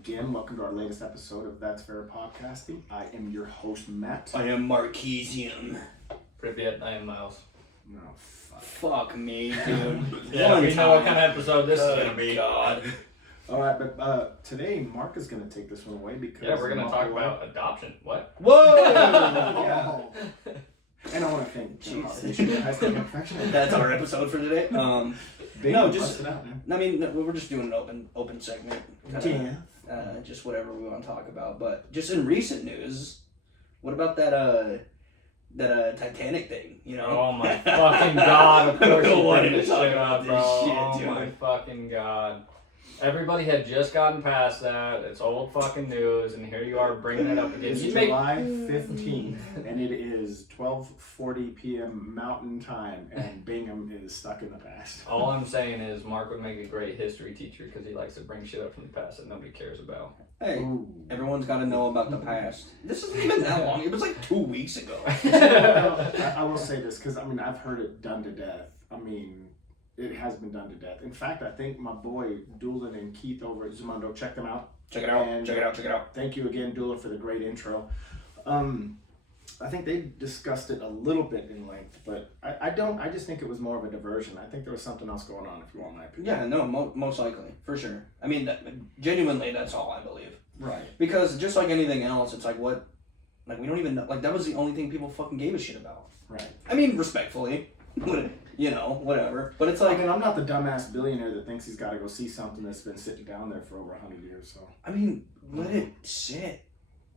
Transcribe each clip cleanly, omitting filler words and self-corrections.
again. Welcome to our latest episode of That's Fair Podcasting. I am your host, Matt. I am Marquesian. Privyet, I am Myles. No, Fuck me, dude. Yeah, we know what kind of episode this is going to be. God. All right, but today Mark is going to take this one away because... Yeah, we're going to talk about adoption. What? Whoa! Yeah. And I want to thank Jesus. That's our episode for today. No, just... Out, man. I mean, we're just doing an open segment. Yeah. Just whatever we want to talk about. But just in recent news, what about that Titanic thing, you know? Oh my fucking god, of course you wanted bring to this talk shit about up, this bro. shit, Oh dude. my fucking god. Everybody had just gotten past that. It's old fucking news, and here you are bringing it up again. It's July 15th, and it is 12:40 p.m. Mountain Time, and Bingham is stuck in the past. All I'm saying is Mark would make a great history teacher because he likes to bring shit up from the past that nobody cares about. Hey, Ooh. everyone's got to know about the past. This hasn't been that long. It was like 2 weeks ago. I will say this because I've heard it done to death. It has been done to death. In fact, I think my boy Doolin and Keith over at Zumundo, check them out. Check it out. And check it out. Thank you again, Doolin, for the great intro. I think they discussed it a little bit in length, but I just think it was more of a diversion. I think there was something else going on, if you want my opinion. Yeah, no, most likely, for sure. I mean, genuinely, that's all I believe. Right. Because just like anything else, it's like what, like we don't even know. Like that was the only thing people fucking gave a shit about. Right. I mean, respectfully, you know, whatever. But it's like, I'm not the dumbass billionaire that thinks he's got to go see something that's been sitting down there for over 100 years. So. I mean, let it sit.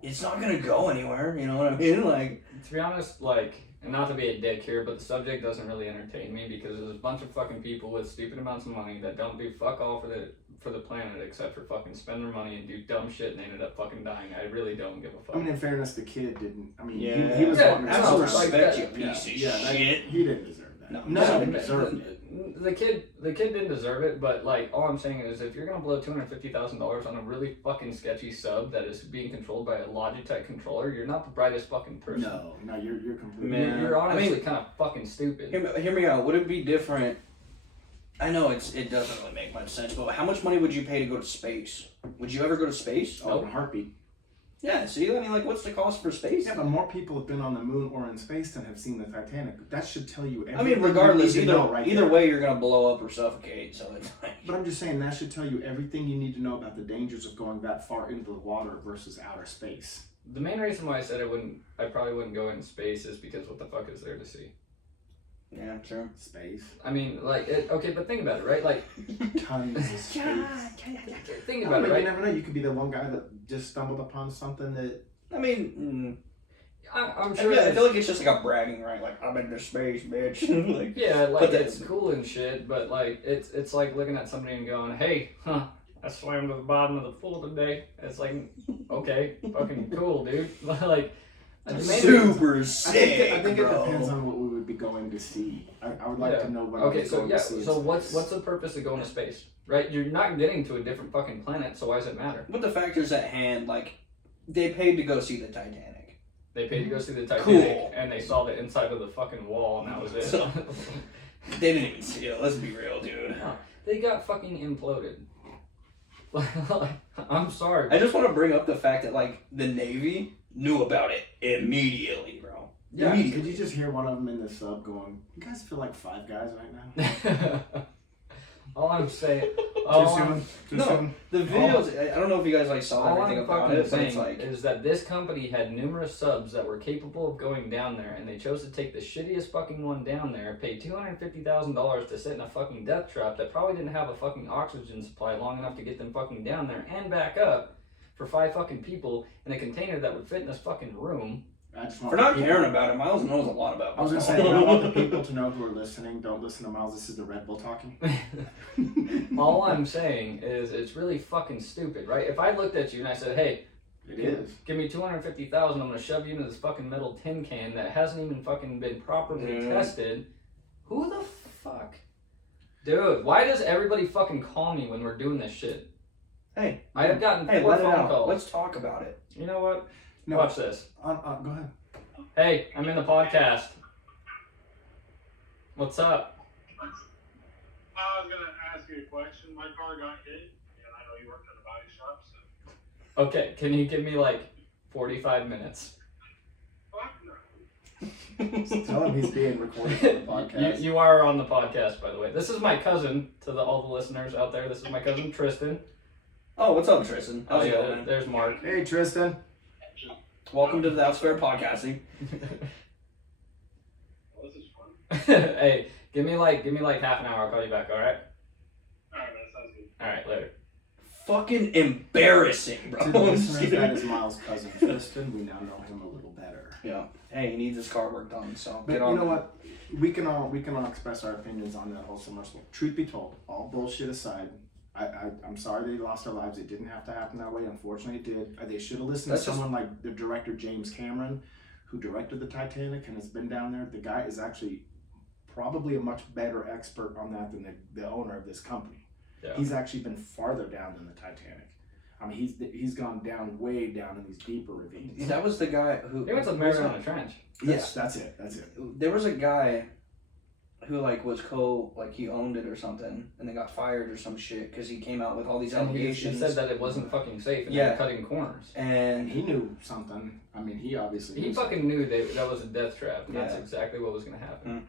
It's not gonna go anywhere. You know what I mean? Like, To be honest, like, and not to be a dick here, but the subject doesn't really entertain me because there's a bunch of fucking people with stupid amounts of money that don't do fuck all for the planet except for fucking spend their money and do dumb shit and they ended up fucking dying. I really don't give a fuck. In fairness, the kid didn't. Yeah. He was Yeah, wanting to absolutely. stop. respect, you Yeah, piece of yeah, shit. He didn't deserve that. No, No, he deserved it. The kid didn't deserve it, but like all I'm saying is if you're gonna blow $250,000 on a really fucking sketchy sub that is being controlled by a Logitech controller, you're not the brightest fucking person. No, you're completely. Man. You're honestly I mean, kind of fucking stupid. hear me out. Would it be different? I know it doesn't really make much sense, but how much money would you pay to go to space? Would you ever go to space? Oh, in a heartbeat. Yeah, see, I mean, like, what's the cost for space? Yeah, but more people have been on the moon or in space than have seen the Titanic. That should tell you everything. I mean, regardless, you need to know either there. way, you're gonna blow up or suffocate. So it's like, But I'm just saying that should tell you everything you need to know about the dangers of going that far into the water versus outer space. The main reason why I said I probably wouldn't go into space is because what the fuck is there to see? yeah, sure. Space. I mean, like, okay, but think about it, right? Like, Tons of space. think about it, You right? never know. You could be the one guy that just stumbled upon something that. I mean, I'm I sure. feel like it's just like a bragging right. Like I'm into space, bitch. Like, Yeah, like But it's cool and shit, but like it's like looking at somebody and going, "Hey, I swam to the bottom of the pool today." It's like, okay, fucking cool, dude. Like, the main super sick. I think bro. it depends on what we would be going to see. I would like to know what Okay, we're so going yeah, to see. in so space. what's the purpose of going to space, right? You're not getting to a different fucking planet, so why does it matter? With the factors at hand, like they paid to go see the Titanic. They paid to go see the Titanic, Cool. and they saw the inside of the fucking wall, and that was it. So- They didn't even see it. Let's be real, dude. No, they got fucking imploded. I'm sorry. I just want to bring up the fact that like the Navy knew about it immediately, bro. Yeah. Immediately. Could you just hear one of them in the sub going, "You guys feel like five guys right now?" All I'm saying, Too No. soon. The videos, I don't know if you guys like saw all everything I'm about fucking it, but saying it's like, is that this company had numerous subs that were capable of going down there, and they chose to take the shittiest fucking one down there, pay $250,000 to sit in a fucking death trap that probably didn't have a fucking oxygen supply long enough to get them fucking down there and back up for 5 fucking people in a container that would fit in this fucking room. I just want for not the caring people- about it, Miles knows a lot about I was gonna say, I want the people to know who are listening. Don't listen to Myles. This is the Red Bull talking. All I'm saying is it's really fucking stupid, right? If I looked at you and I said, "Hey, It is. give me $250,000, I'm gonna shove you into this fucking metal tin can that hasn't even fucking been properly Yeah. tested," who the fuck? Dude, why does everybody fucking call me when we're doing this shit? Hey, I have gotten hey, 4 let it phone out. calls. Let's talk about it. You know what? No. Watch this. Go ahead. Hey, I'm in the podcast. What's up? I was going to ask you a question. My car got hit, and I know you worked at a body shop, so Okay, can you give me like 45 minutes? Tell him he's being recorded for the podcast. You are on the podcast, by the way. This is my cousin, to all the listeners out there. This is my cousin Tristan. Oh, what's up, Tristan? How's Oh it yeah, going, man? there's Mark. Hey, Tristan. Welcome to the That's Fair Podcasting. Hey, give me like half an hour. I'll call you back. All right. Alright, man, sounds good. All right, later. Fucking embarrassing, bro. To the listeners, that is Myles' cousin Tristan. We now know him a little better. Yeah. Hey, he needs his car work done, so But get you on. know what? We can all express our opinions on that whole submersible. Truth be told, all bullshit aside, I'm sorry they lost their lives. It didn't have to happen that way. Unfortunately, it did. They should have listened That's to someone like the director James Cameron, who directed the Titanic and has been down there. The guy is actually probably a much better expert on that than the owner of this company. Yeah. He's actually been farther down than the Titanic. I mean, he's gone down way down in these deeper ravines. That was the guy who. He went to the Mariana Trench. Yes, that's it. That's it. There was a guy who was he owned it or something, and then got fired or some shit because he came out with all these And he allegations. said that it wasn't fucking safe and they Yeah. were cutting corners. And and he knew something. I mean, he obviously He knew fucking knew that was a death trap, and that's Yeah. exactly what was gonna happen.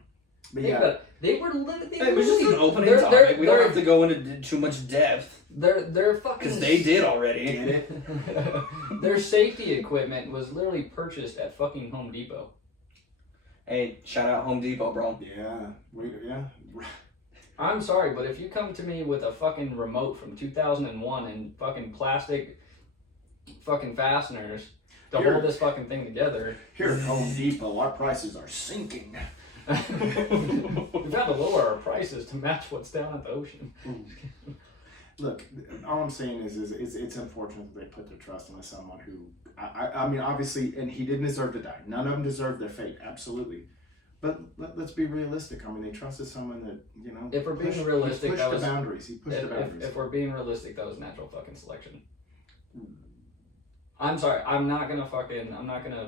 But Think yeah, about it. They were literally. Hey, it was just an opening they're- topic. We don't they're- have to go into too much depth They're fucking. because they did already. get it. Their safety equipment was literally purchased at fucking Home Depot. Hey, shout out Home Depot, bro. Yeah, yeah. I'm sorry, but if you come to me with a fucking remote from 2001 and fucking plastic fucking fasteners to Here. hold this fucking thing together, Here at Home Depot, our prices are sinking. we've got to lower our prices to match what's down at the ocean. Look, all I'm saying is it's unfortunate that they put their trust into someone who, I mean, obviously, and he didn't deserve to die. None of them deserved their fate, absolutely. But let's be realistic. I mean, they trusted someone that, you know. If we're being pushed- realistic, he pushed that the was- boundaries. He pushed the boundaries. If we're being realistic, that was natural fucking selection. I'm sorry, I'm not gonna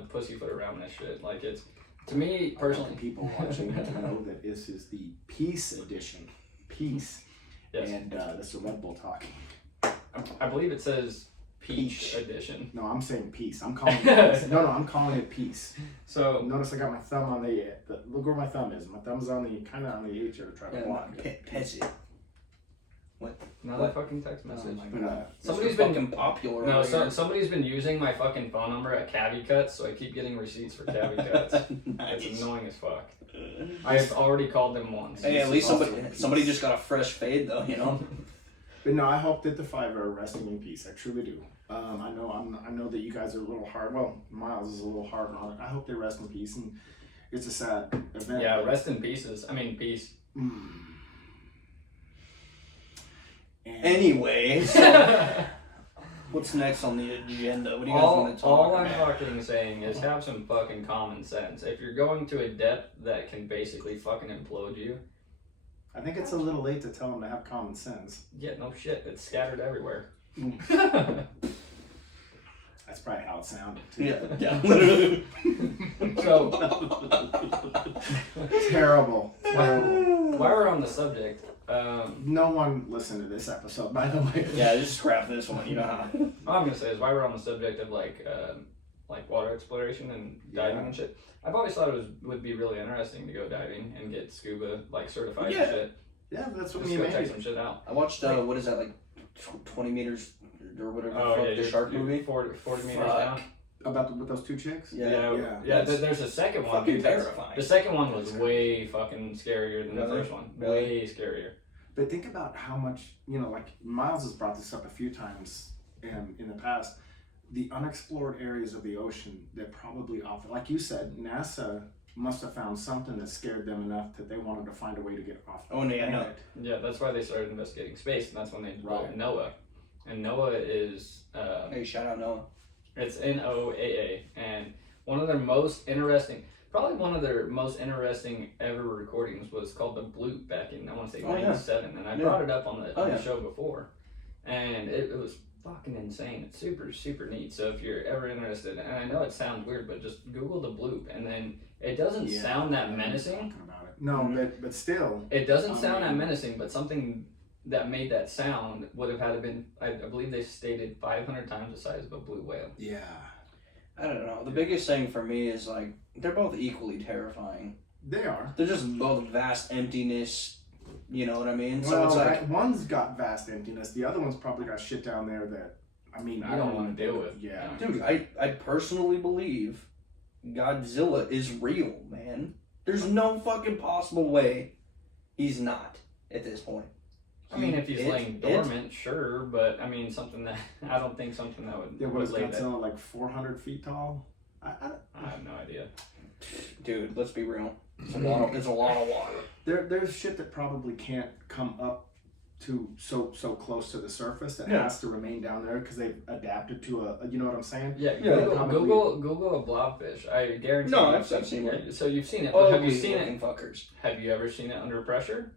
pussyfoot around this shit. Like, it's, to me I personally. want the people watching to know that this is the Peace Edition. Peace. Yes. And that's the Red Bull talking. I believe it says Peach Peach. Edition. No, I'm saying peace. I'm calling it peace. No, I'm calling it peace. So Notice I got my thumb on the look where my thumb is. My thumb's on the kind of on the H here to try to block it. Petsy. another What? fucking text message. But, Somebody's Mr. been fucking popular. No, over somebody's been using my fucking phone number at Cavi Cuts, so I keep getting receipts for Cavi Cuts. here. Nice. It's annoying as fuck. I've already called them once. Hey, at least Also somebody peace. just got a fresh fade though, you know. But no, I hope that the five are resting in peace. I truly do. I know that you guys are a little hard. Well, Myles is a little hard on it. I hope they rest in peace, and it's a sad event. Yeah, rest in pieces. I mean, peace. Mm. And Anyway, so what's next on the agenda? What do you guys want to talk all I'm about? fucking saying is have some fucking common sense. If you're going to a depth that can basically fucking implode you, I think it's a little late to tell them to have common sense. yeah, no shit, it's scattered everywhere. That's probably how it sounded. Too. Yeah, literally. So, Terrible. while we're on the subject, No one listened to this episode, by the way. Yeah, just scrap this one. You know how. all I'm gonna say is while we're on the subject of like water exploration and diving Yeah. and shit, I've always thought it would be really interesting to go diving and get scuba like certified Yeah. and shit. Yeah, that's what Just me go and check Mandy. some shit out. I watched what is that 20 meters or whatever the Oh fuck, yeah, the shark movie. 40 meters Fuck. down. About with those two chicks. Yeah. That's There's a second one. fucking Dude, that's- terrifying. the second one was way fucking scarier than the Really? first one. Really? Way scarier. But think about how much, like Myles has brought this up a few times in the past. The unexplored areas of the ocean that probably often, like you said, NASA must have found something that scared them enough that they wanted to find a way to get off the Oh, yeah, no. planet. Yeah, that's why they started investigating space, and that's when they built Right. NOAA. And NOAA is Hey, shout out Noah. it's NOAA, and one of their most interesting, probably one of their most interesting ever recordings was called the Bloop back in I want to say Oh, yeah. '97, and I Yeah. brought it up on the, Oh, on yeah. the show before, and it was fucking insane. It's super super neat. So if you're ever interested, and I know it sounds weird, but just Google the Bloop, and then it doesn't sound that I'm menacing. talking about it. No, but still. It doesn't sound that menacing, but something that made that sound would have had to been, I believe they stated 500 times the size of a blue whale. Yeah. I don't know. The biggest thing for me is like they're both equally terrifying. They are. They're just both vast emptiness. You know what I mean? So Well, it's like one's got vast emptiness. The other one's probably got shit down there that, I mean, You I don't don't wanna even deal think- with. Yeah. dude, I personally believe Godzilla is real, man. There's no fucking possible way he's not at this point. I mean, if he's laying it- dormant, sure, but I mean, something that I don't think something that would. Yeah, what would is lay that. Godzilla, like 400 feet tall? I I have no idea. Dude, let's be real. It's a lot of water. there's shit that probably can't come up to so close to the surface that Yeah. has to remain down there because they've adapted to a, you know what I'm saying? Yeah, Yeah, Google a blobfish. I guarantee. No, you- I've seen it. So you've seen it, but have you Ugly seen looking it? fuckers. Have you ever seen it under pressure?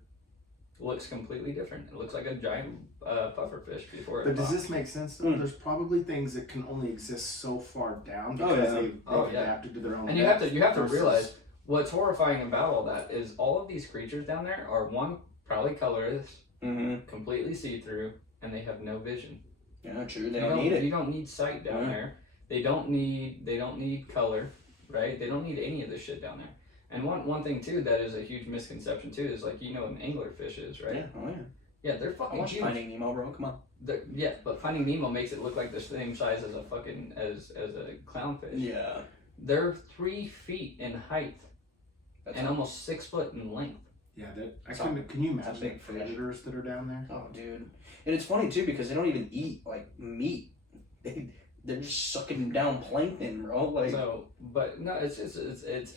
It looks completely different. It looks like a giant puffer fish before it. But does pops. this make sense? Though? There's probably things that can only exist so far down Oh, because yeah. they've Oh, yeah. adapted to their own. And you have depth to versus- realize what's horrifying about all that is all of these creatures down there are one, probably colorless, Mm-hmm. completely see through, and they have no vision. Yeah, true. They You don't need it. You don't need sight down Yeah. there. They don't need color, right? They don't need any of this shit down there. And one thing too that is a huge misconception too is like, you know what an anglerfish is, right? Yeah. Oh yeah. Yeah, they're I fucking watched huge. Finding Nemo, bro. Come on. Yeah, but Finding Nemo makes it look like the same size as a fucking as a clownfish. Yeah. They're 3 feet in height That's and almost 6 foot in length. Yeah, that So- can you it's a imagine big the fish. predators that are down there? Oh, dude. And it's funny too because they don't even eat like meat. They're just sucking down plankton, bro. Like, So, but no, it's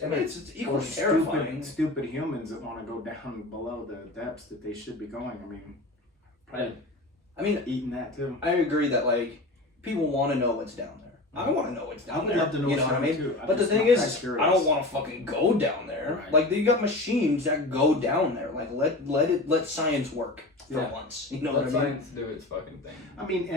I mean, it's Or equally terrifying. stupid humans that want to go down below the depths that they should be going. I mean, probably I mean, eating that too. I agree that like people want to know what's down there. I want to know what's I down would there. love to know you what's know what I down mean? there, too. But the I'm thing just is, kinda I don't curious. want to fucking go down there. Right. Like, you got machines that go down there. Like, let science work for Yeah. once. You know let what I mean? science do its fucking thing. I mean,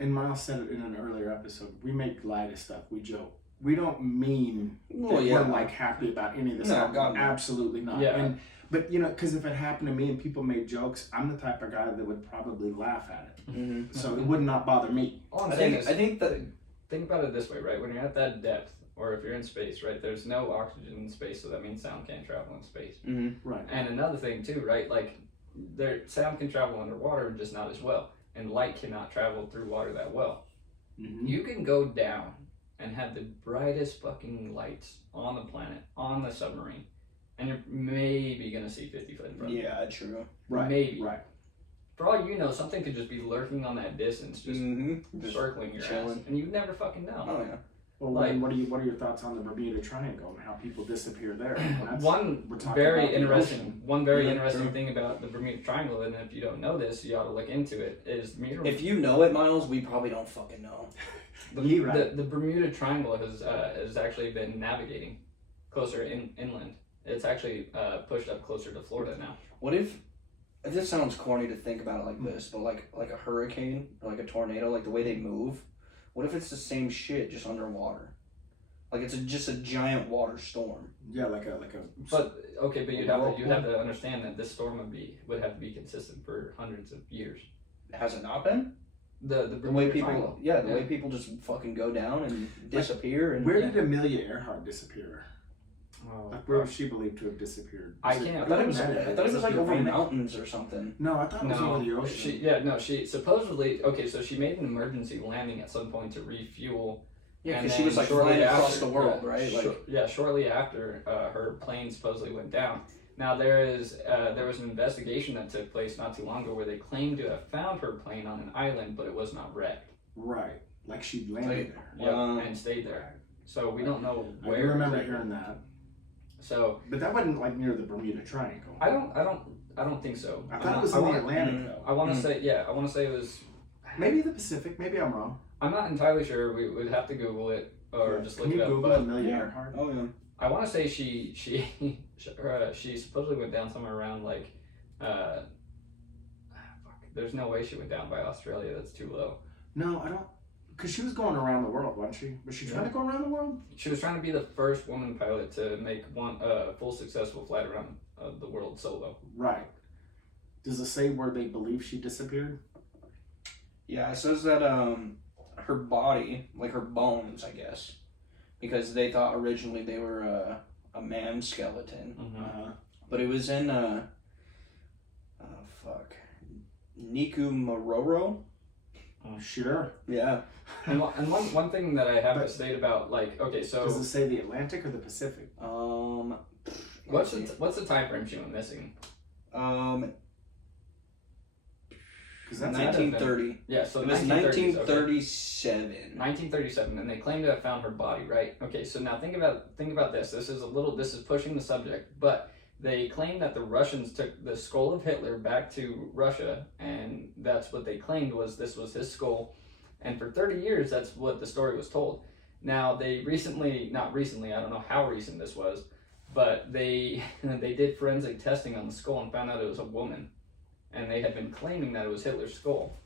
and Myles said it in an earlier episode. We make light of stuff. We joke. We don't mean Well, that yeah. we're like happy about any of this No, stuff. God, no. Absolutely not. Yeah. But you know, because if it happened to me and people made jokes, I'm the type of guy that would probably laugh at it. Mm-hmm. So it would not bother me. All I'm I saying think is, I think that think about it this way, right? When you're at that depth, or if you're in space, right? There's no oxygen in space, so that means sound can't travel in space. Right. And another thing too, right? Like, sound can travel underwater, just not as well, and light cannot travel through water that well. Mm-hmm. You can go down and have the brightest fucking lights on the planet, on the submarine, and you're maybe gonna see 50 foot in front of you. yeah, true. Right. Maybe. Right. For all you know, something could just be lurking on that distance, just Just circling your ass, chilling. and you'd never fucking know. Oh yeah. Well, Like- what are your thoughts on the Bermuda Triangle and how people disappear there? That's- One we're talking very about the interesting, ocean. one very Yeah, interesting true. thing about the Bermuda Triangle, and if you don't know this, you ought to look into it. Is Bermuda, If you know it, Miles, we probably don't fucking know. Yeah, right. the Bermuda Triangle has actually been navigating closer inland. It's actually pushed up closer to Florida now. What if this sounds corny to think about it like this, but like a hurricane or like a tornado, like the way they move, what if it's the same shit just underwater? Like it's just a giant water storm. Yeah, like a. But okay, but you'd have to understand that this storm would have to be consistent for hundreds of years. Has it not been? The The way Bermuda people, Triangle. yeah, the way people just fucking go down and disappear. And Where did Amelia Earhart disappear? Oh, Like where was she believed to have disappeared? I Was it- can't- I thought it was Atlantic? like over Atlantic? mountains or something. No, I thought it was over the ocean. She supposedly, okay, so she made an emergency landing at some point to refuel. Yeah, and because she then was like shortly flying across after- the world, yeah, right? Like shortly after her plane supposedly went down. Now there was an investigation that took place not too long ago where they claimed to have found her plane on an island, but it was not wrecked. Right. Like she landed there. Yep, Wow. and stayed there. So we don't know I where. do remember exactly. hearing that. So But that wasn't like near the Bermuda Triangle. I don't think so. I thought it was in the wanna- Atlantic though. I want to say I want to say it was. Maybe the Pacific. Maybe I'm wrong. I'm not entirely sure. We would have to Google it or Yeah. just Can look you it up. Google But Amelia Yeah. Earhart? oh yeah. I want to say she supposedly went down somewhere around like, fuck. There's no way she went down by Australia. That's too low. No, I don't. Because she was going around the world, wasn't she? Was she trying to go around the world? She was trying to be the first woman pilot to make one full successful flight around the world solo. Right. Does it say where they believe she disappeared? Yeah, it says that her body, like her bones, I guess, because they thought originally they were a man skeleton, Mm-hmm. but it was in Niku Maroro. Sure. Yeah. And one thing that I have But- to state about, like, okay, so Does it say the Atlantic or the Pacific? what's the time frame she went missing? 'Cause that's 1930. Yeah, so It was 1930s, okay. 1937. 1937, and they claim to have found her body, right? Okay, so now think about this. This is pushing the subject, but they claim that the Russians took the skull of Hitler back to Russia, and that's what they claimed this was his skull. And for 30 years, that's what the story was told. Now not recently, I don't know how recent this was, but they did forensic testing on the skull and found out it was a woman, and they had been claiming that it was Hitler's skull.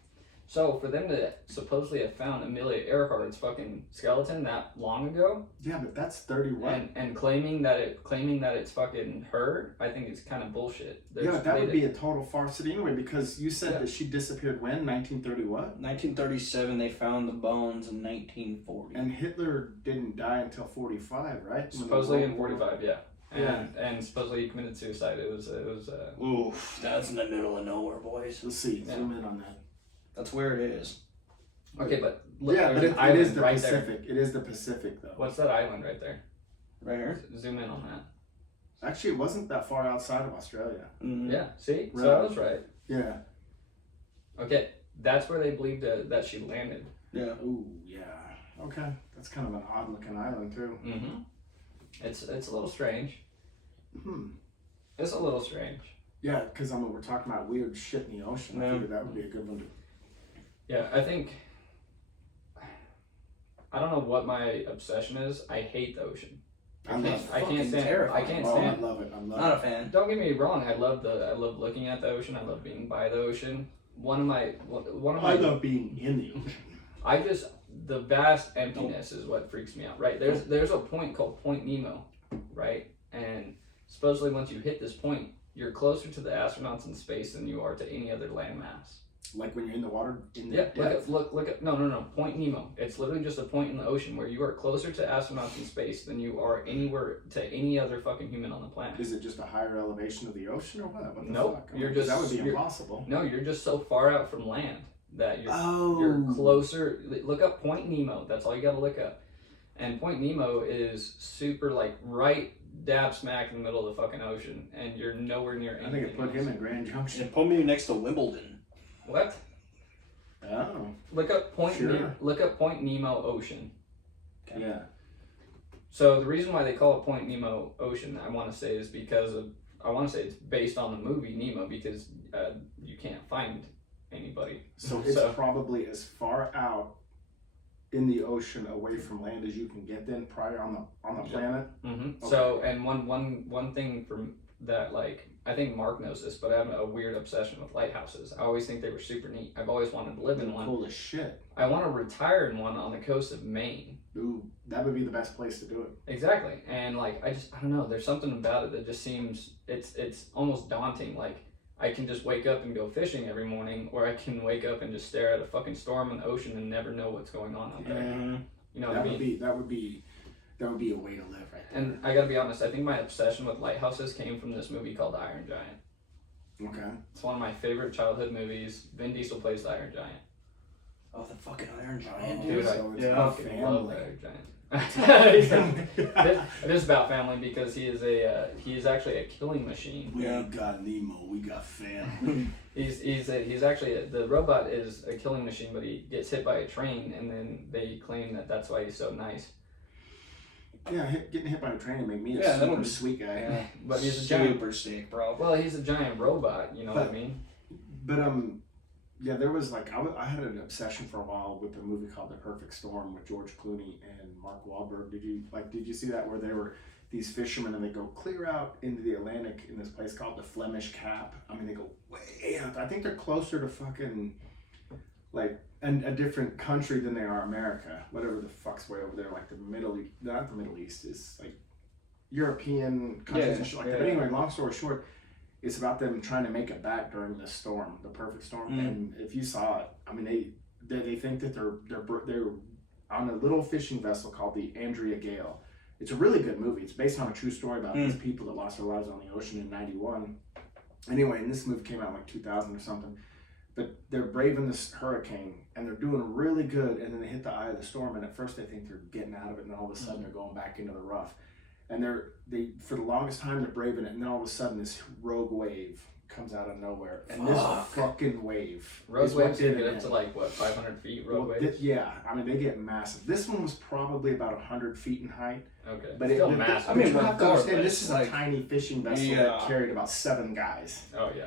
So for them to supposedly have found Amelia Earhart's fucking skeleton that long ago, Yeah, but that's 30 what? and claiming that it's fucking her, I think it's kind of bullshit. Yeah, but that would be a total farce anyway, because you said Yeah. that she disappeared when? 1930 what? 1937, they found the bones in 1940. And Hitler didn't die until 45, right? supposedly in When the World War- 45, yeah. And supposedly he committed suicide. It was Oof, that's in the middle of nowhere, boys. Let's see, Yeah. zoom in on that. That's where it is. okay, but look, Yeah, there's but an it island is the right there. Pacific. It is the Pacific, though. What's that island right there? Right here? Zoom in on that. Actually, it wasn't that far outside of Australia. Mhm. Yeah, see? So Right. I was right. Yeah. Okay, that's where they believed that she landed. Yeah. Ooh, yeah. Okay. That's kind of an odd looking island, too. Mm-hmm. It's a little strange. Hmm. It's a little strange. Yeah, because I mean, we're talking about weird shit in the ocean. I Yeah. figured that would be a good one to. Yeah, I think. I don't know what my obsession is. I hate the ocean. I can't fucking stand. I terrifying. can't Oh, I stand. love it. I love Not a it. fan. Don't get me wrong. I love looking at the ocean. I love being by the ocean. One of my. I love being in the ocean. The vast emptiness is what freaks me out. Right? There's a point called Point Nemo, right? And supposedly once you hit this point, you're closer to the astronauts in space than you are to any other landmass. Like when you're in the water. In the Yeah, depth. look at no, Point Nemo. It's literally just a point in the ocean where you are closer to astronauts in space than you are anywhere to any other fucking human on the planet. Is it just a higher elevation of the ocean or what? What the Nope, fuck? you're 'Cause that just- would be you're- impossible. No, you're just so far out from land that you're Oh. closer. Look up Point Nemo. That's all you got to look up. And Point Nemo is super like right dab smack in the middle of the fucking ocean, and you're nowhere near anything. I think it put him else. in Grand Junction. And put me next to Wimbledon. What? Oh. Look up Point. Sure. Look up Point Nemo Ocean. Okay. Yeah. So the reason why they call it Point Nemo Ocean, I want to say, is because it's based on the movie Nemo, because you can't find anybody. So it's So- probably as far out in the ocean away from land as you can get then prior on the Yeah. planet. Mm-hmm. Okay. So, and one thing from that, like, I think Mark knows this, but I have a weird obsession with lighthouses. I always think they were super neat. I've always wanted to live in one. Cool as shit. I want to retire in one on the coast of Maine. Ooh, that would be the best place to do it. Exactly. And like I don't know, there's something about it that just seems it's almost daunting. Like I can just wake up and go fishing every morning, or I can wake up and just stare at a fucking storm in the ocean and never know what's going on out there. Mm-hmm. You know what that I mean? would be a way to live right there. And I gotta be honest, I think my obsession with lighthouses came from this movie called Iron Giant. Okay. It's one of my favorite childhood movies. Vin Diesel plays the Iron Giant. Oh, the fucking Iron Giant, Oh, dude. Dude, so it's yeah. about fucking love family. the Iron Giant. It is about family because he is actually a killing machine. We Yeah. ain't got Nemo, we got family. He's actually the robot is a killing machine, but he gets hit by a train, and then they claim that that's why he's so nice. Yeah, getting hit by a train would make me a Yeah, that super would- sweet guy. Yeah. But he's a giant. Super sick, bro. Well, he's a giant robot. You know what I mean? But yeah, there was like I had an obsession for a while with a movie called The Perfect Storm with George Clooney and Mark Wahlberg. Did you see that, where they were these fishermen and they go clear out into the Atlantic in this place called the Flemish Cap? I mean, they go way out. I think they're closer to fucking like a different country than they are America. Whatever the fuck's way over there, like the Middle East. Not the Middle East, is like European countries Yeah, and shit like yeah, that. But yeah. anyway, long story short, it's about them trying to make it back during this storm, the perfect storm. And if you saw it, I mean, they think that they're on a little fishing vessel called the Andrea Gale. It's a really good movie. It's based on a true story about these people that lost their lives on the ocean in '91. Anyway, and this movie came out in like 2000 or something. But they're braving this hurricane, and they're doing really good, and then they hit the eye of the storm, and at first they think they're getting out of it, and then all of a sudden they're going back into the rough. And they for the longest time they're braving it, and then all of a sudden this rogue wave comes out of nowhere. And this fucking wave. Rogue is what waves did get it up to in. like, what, 500 feet rogue Well, waves? yeah, I mean, they get massive. This one was probably about 100 feet in height. Okay. But Still massive. I mean, you well, have to understand, this is like- a tiny fishing vessel Yeah. that carried about 7 guys. Oh, yeah.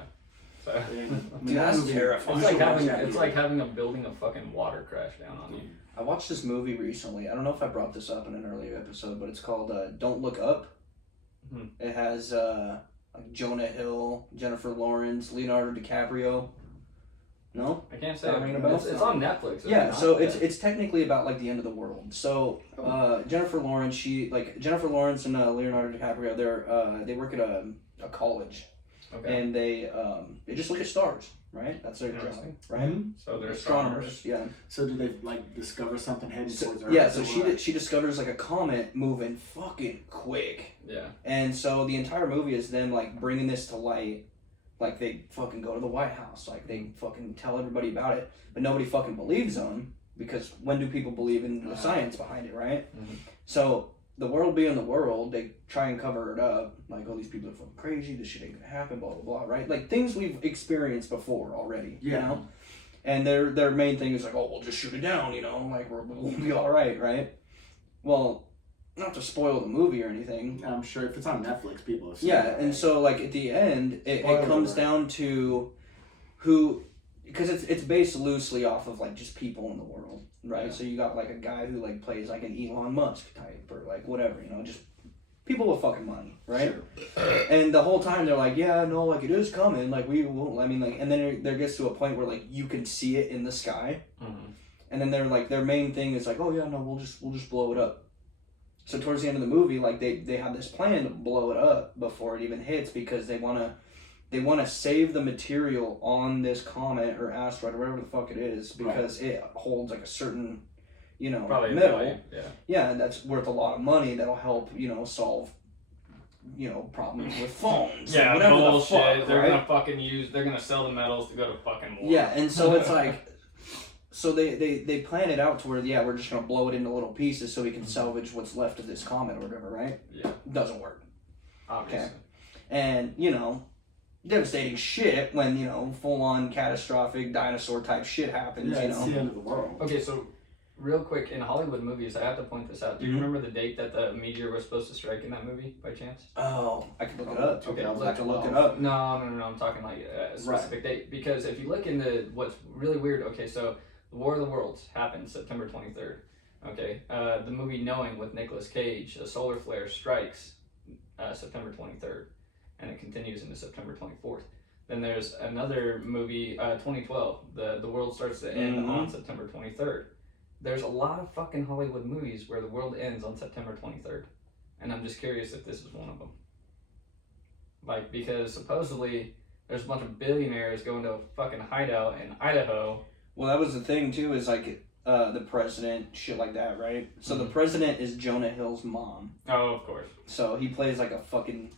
So, And, I mean, Dude, that's movie- terrifying. it's like having a building of fucking water crash down on you. I watched this movie recently. I don't know if I brought this up in an earlier episode, but it's called Don't Look Up. It has like Jonah Hill, Jennifer Lawrence, Leonardo DiCaprio. No? I can't say Not it. ringing a bell? It's on Netflix. is it Yeah, not? so it's technically about like the end of the world. So Jennifer Lawrence and Leonardo DiCaprio, they work at a college, Okay. and they just look at stars, right? That's their job, Interesting. right? So they're Astronomers, yeah. So do they like discover something heading towards Earth? Yeah, so or she discovers like a comet moving fucking quick. Yeah. And so the entire movie is them like bringing this to light. Like they fucking go to the White House, like they fucking tell everybody about it, but nobody fucking believes them because when do people believe in the science behind it, right? So the world being the world, they try and cover it up, like, oh, these people are fucking crazy, this shit ain't gonna happen, blah blah blah, right? Like things we've experienced before already, you know. And their main thing is like, oh, we'll just shoot it down, you know, like we'll be all right? Well, not to spoil the movie or anything. I'm sure if it's on Netflix, people have seen Yeah, it. and so like at the end, it comes down to who, because it's based loosely off of like just people in the world, right? Yeah. So you got like a guy who like plays like an Elon Musk type or like whatever, you know, just people with fucking money, right? Sure. And the whole time they're like, yeah, no, like it is coming, like we won't. I mean, like, and then there gets to a point where like you can see it in the sky, and then they're like their main thing is like, oh yeah, no, we'll just blow it up. So towards the end of the movie, like they have this plan to blow it up before it even hits because they wanna save the material on this comet or asteroid or whatever the fuck it is because it holds like a certain, you know, Probably metal. value, yeah. Yeah, and that's worth a lot of money that'll help, you know, solve, you know, problems with phones. Yeah, whatever bullshit. the fuck, They're right? they're gonna sell the metals to go to fucking war. Yeah, and so it's like, so they plan it out to where, yeah, we're just gonna blow it into little pieces so we can salvage what's left of this comet or whatever, right? Yeah. Doesn't work. Obviously. And, you know, devastating shit when, you know, full on catastrophic dinosaur type shit happens, Yeah, you it's know. the end of the world. Okay, so real quick, in Hollywood movies, I have to point this out. Do you remember the date that the meteor was supposed to strike in that movie, by chance? Oh, I can look it up. Okay, I have to look it 2012. up. No, I'm talking like a specific date. Because if you look into what's really weird, okay, so the War of the Worlds happened September 23rd. Okay, the movie Knowing with Nicolas Cage, a solar flare strikes September 23rd, and it continues into September 24th. Then there's another movie, 2012, the world starts to end on September 23rd. There's a lot of fucking Hollywood movies where the world ends on September 23rd. And I'm just curious if this is one of them. Like, because supposedly there's a bunch of billionaires going to a fucking hideout in Idaho. Well, that was the thing, too, is like the president, shit like that, right? So the president is Jonah Hill's mom. Oh, of course. So he plays like a fucking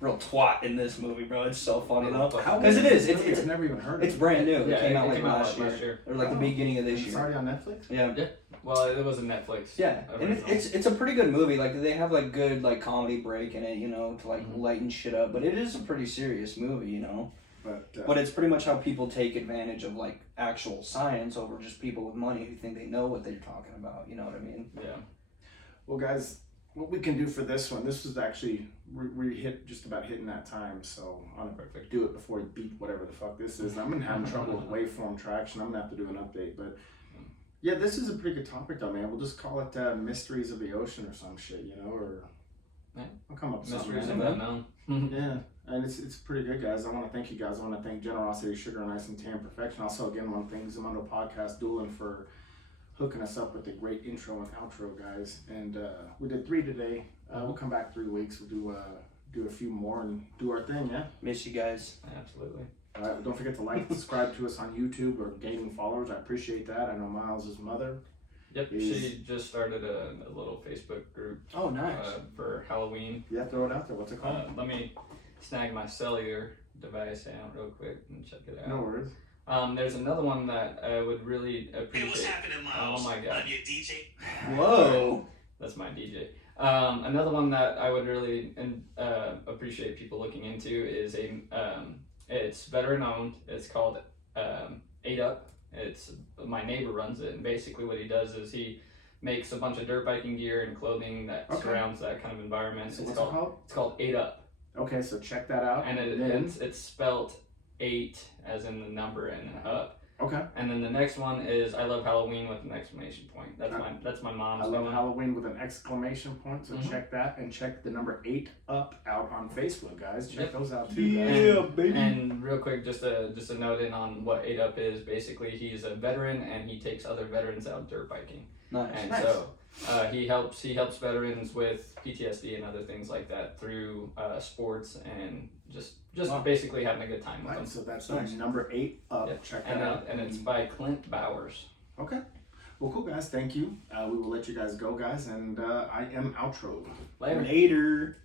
real twat in this movie, bro. It's so funny, though. How Because it is. I've It's never even heard of it's it. brand new. Yeah, It came out it like came out last last year. year. Or like the beginning of this It's year. already on Netflix? Yeah. Well, it was a Netflix. Yeah, and original. it's a pretty good movie. Like they have like good like comedy break in it, you know, to like lighten shit up. But it is a pretty serious movie, you know. But it's pretty much how people take advantage of like actual science over just people with money who think they know what they're talking about. You know what I mean? Yeah. Well, guys, what we can do for this one, this was actually, we hit just about hitting that time, so I'm going to do it before we beat whatever the fuck this is. I'm going to have trouble with waveform traction. I'm going to have to do an update, but yeah, this is a pretty good topic though, man. We'll just call it Mysteries of the Ocean or some shit, you know, or I'll come up with something. Mysteries of man. Unknown. Yeah, and it's pretty good, guys. I want to thank you guys. I want to thank Generosity, Sugar, and Ice, and Tan Perfection. Also, again, I want to thank Zamundo Podcast Dueling for hooking us up with the great intro and outro, guys. And we did 3 today. We'll come back 3 weeks. We'll do do a few more and do our thing, yeah? Miss you guys. Absolutely. All right, don't forget to like, subscribe to us on YouTube or gaining followers. I appreciate that. I know Miles' mother. Yep, Is- she just started a little Facebook group Oh, nice. for Halloween. Yeah, throw it out there. What's it called? Let me snag my cellular device out real quick and check it out. No worries. There's another one that I would really Hey, appreciate. what's happening, Myles? Oh my God. I'm your DJ. Whoa. That's my DJ. Another one that I would really appreciate people looking into is it's veteran owned. It's called 8 Up. It's my neighbor runs it, and basically what he does is he makes a bunch of dirt biking gear and clothing that Okay. surrounds that kind of environment. So what's it called? It's called 8 Up, Okay, so check that out. and it's spelt 8 as in the number and then up. Okay. And then the next one is I love Halloween with an exclamation point. That's my mom's I love one. Halloween with an exclamation point, so Mhm. check that and check the number 8 Up out on Facebook, guys. Check Yep. those out too, guys. Yeah, baby. And real quick, just a note in on what 8 Up is. Basically, he's a veteran and he takes other veterans out dirt biking. Nice. And Nice. so he helps veterans with PTSD and other things like that through sports and just Wow. basically having a good time with Right, them. so that's Nice. number 8 Up. Yep. Check And that out. and it's by Clint Bowers. Okay. Well, cool, guys. Thank you. We will let you guys go, guys, and I am outro. Later. Later.